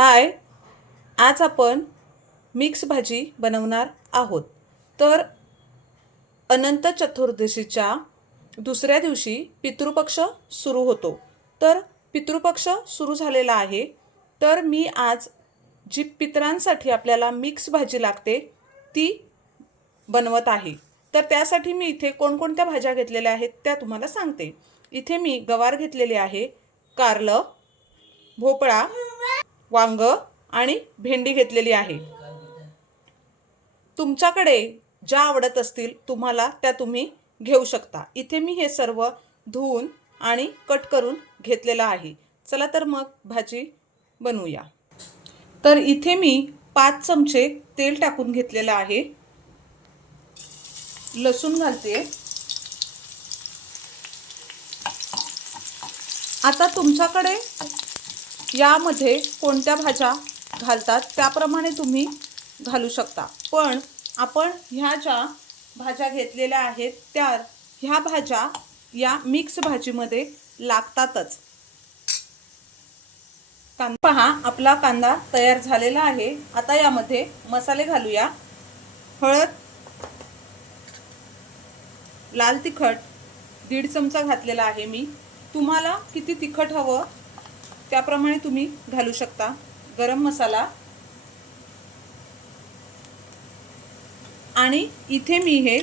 हाय आज आपण मिक्स भाजी बनवणार आहोत. तर अनंत चतुर्दशीच्या दुसऱ्या दिवशी पितृपक्ष सुरू होतो. तर पितृपक्ष सुरू झालेला आहे. तर मी आज जी पितरांसाठी आपल्याला मिक्स भाजी लागते ती बनवत आहे. तर त्यासाठी मी इथे कोणकोणत्या भाज्या घेतलेल्या आहेत त्या तुम्हाला सांगते. इथे मी गवार घेतलेले आहे कारलं भोपळा वांग आणि भेंडी घेतलेली आहे. तुमच्याकडे ज्या आवडत असतील तुम्हाला त्या तुम्ही घेऊ शकता. इथे मी हे सर्व धुवून आणि कट करून घेतलेलं आहे. चला तर मग भाजी बनवूया. तर इथे मी पाच चमचे तेल टाकून घेतलेलं आहे. लसूण घालते. आता तुमच्याकडे यामध्ये कोणत्या भाज्या घालतात त्याप्रमाणे तुम्ही घालू शकता. पण आपण ह्या ज्या भाज्या घेतलेल्या आहेत त्या ह्या भाज्या या मिक्स भाजीमध्ये लागतातच. कांदा पहा आपला कांदा तयार झालेला आहे. आता यामध्ये मसाले घालूया. हळद लाल तिखट दीड चमचा घातलेला आहे मी. तुम्हाला किती तिखट हवं त्याप्रमाणे तुम्ही घालू शकता. गरम मसाला. आणि इथे मी हे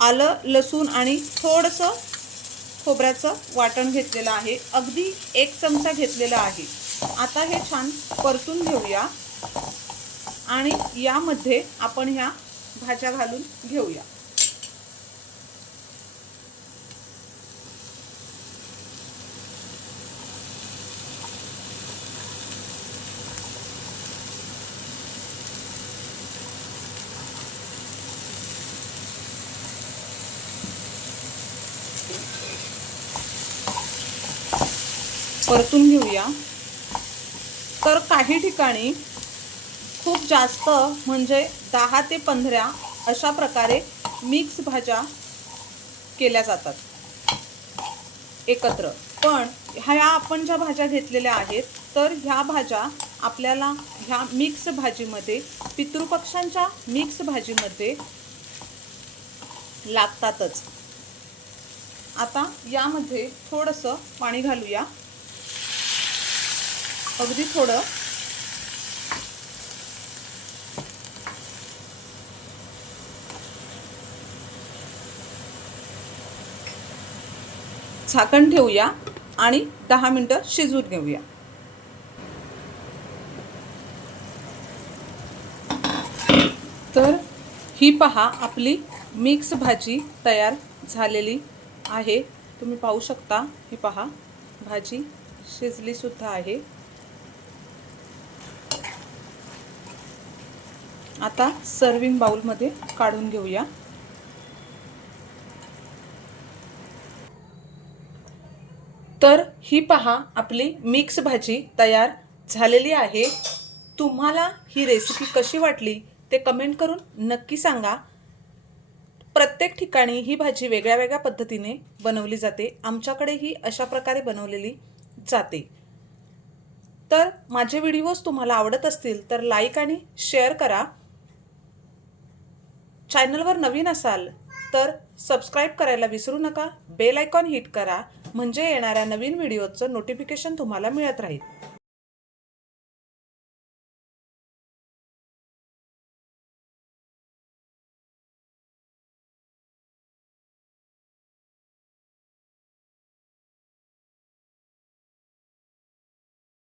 आलं लसूण आणि थोडंसं खोबऱ्याचं वाटण घेतलेलं आहे. अगदी एक चमचा घेतलेला आहे. आता हे छान परतून घेऊया. आणि यामध्ये आपण ह्या भाज्या घालून घेऊया. परतून घेऊया. तर काही ठिकाणी खूप जास्त म्हणजे दहा ते पंधरा अशा प्रकारे मिक्स भाज्या केल्या जातात. एकत्र. पण ह्या आपण ज्या भाज्या घेतलेल्या आहेत तर ह्या भाज्या आपल्याला ह्या मिक्स भाजीमध्ये पितृपक्षांच्या मिक्स भाजीमध्ये लागतातच. आता यामध्ये थोडंसं पाणी घालूया. अगदी थोडं. झाकण ठेवूया आणि दहा मिनटं शिजवून घेऊया. तर ही पहा आपली मिक्स भाजी तयार झालेली आहे. तुम्ही पाहू शकता ही पहा भाजी शिजलीसुद्धा आहे. आता सर्विंग बाउलमध्ये काढून घेऊया. तर ही पहा आपली मिक्स भाजी तयार झालेली आहे. तुम्हाला ही रेसिपी कशी वाटली ते कमेंट करून नक्की सांगा. प्रत्येक ठिकाणी ही भाजी वेगळ्या वेगळ्या पद्धतीने बनवली जाते. आमच्याकडे ही अशा प्रकारे बनवलेली जाते. तर माझे व्हिडिओज तुम्हाला आवडत असतील तर लाईक आणि शेअर करा. चॅनलवर नवीन असाल तर सबस्क्राईब करायला विसरू नका बेल आयकॉन हिट करा म्हणजे येणाऱ्या नवीन व्हिडिओचं नोटिफिकेशन तुम्हाला मिळत राहील.